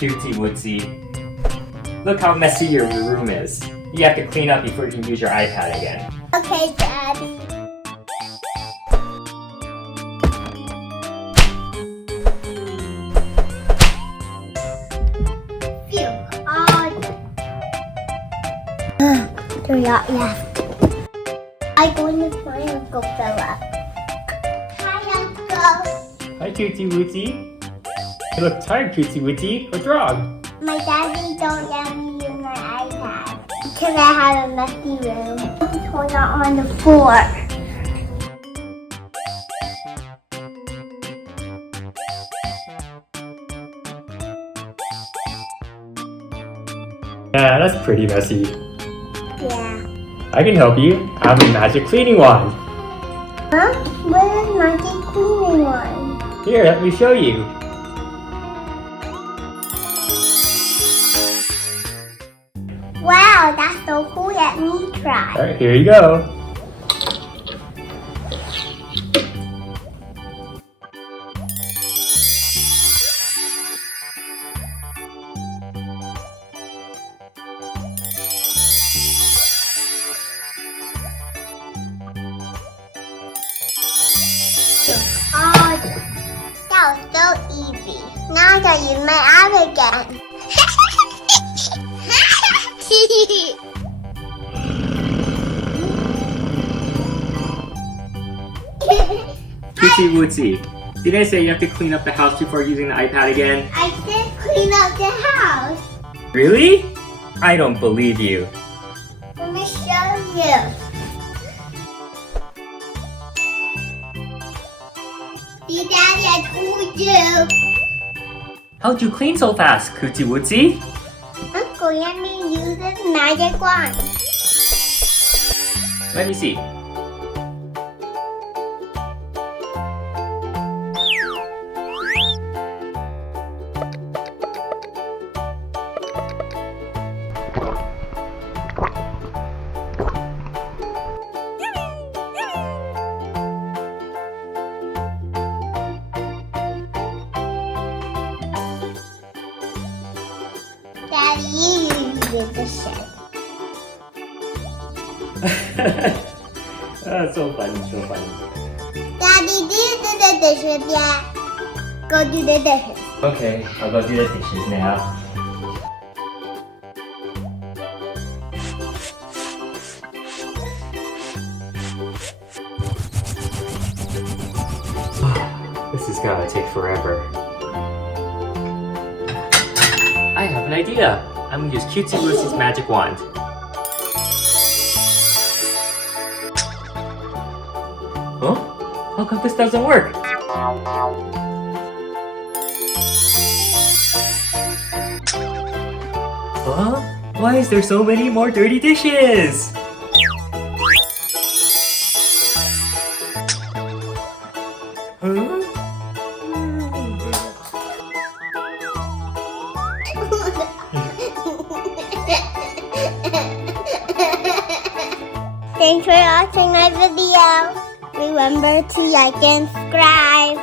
Cutesy Wootsy. Look how messy your room is. You have to clean up before you can use your iPad again. Okay, Daddy. Phew. There's a lot left. I'm going to find Uncle Philip. Hi, Uncle. Hi, Cutesy Wootsy. You look tired, Cutesy Wootsy. What's wrong? My daddy don't let me use my iPad because I have a messy room. So not on the floor. Yeah, that's pretty messy. Yeah. I can help you. I have a magic cleaning wand. Huh? Where is magic cleaning one? Here, let me show you. Wow, that's so cool. Let me try. Alright, here you go. Oh, that was so easy. Now I can use my app again. Cutesy Wootsy, did I say you have to clean up the house before using the iPad again? I did clean up the house. Really? I don't believe you. Let me show you. See, Daddy, I told you. How'd you clean so fast, Cutesy Wootsy? Uncle, let me use this magic wand. Let me see. Daddy, you use the shit. That's so funny, so funny. Daddy, do you do the dishes yet? Go do the dishes. Okay, I'll go do the dishes now. This is gonna take forever. I have an idea. I'm gonna use Cutesy Wootsy's magic wand. Huh? How come this doesn't work? Huh? Why is there so many more dirty dishes? Huh? Thanks for watching my video. Remember to like and subscribe.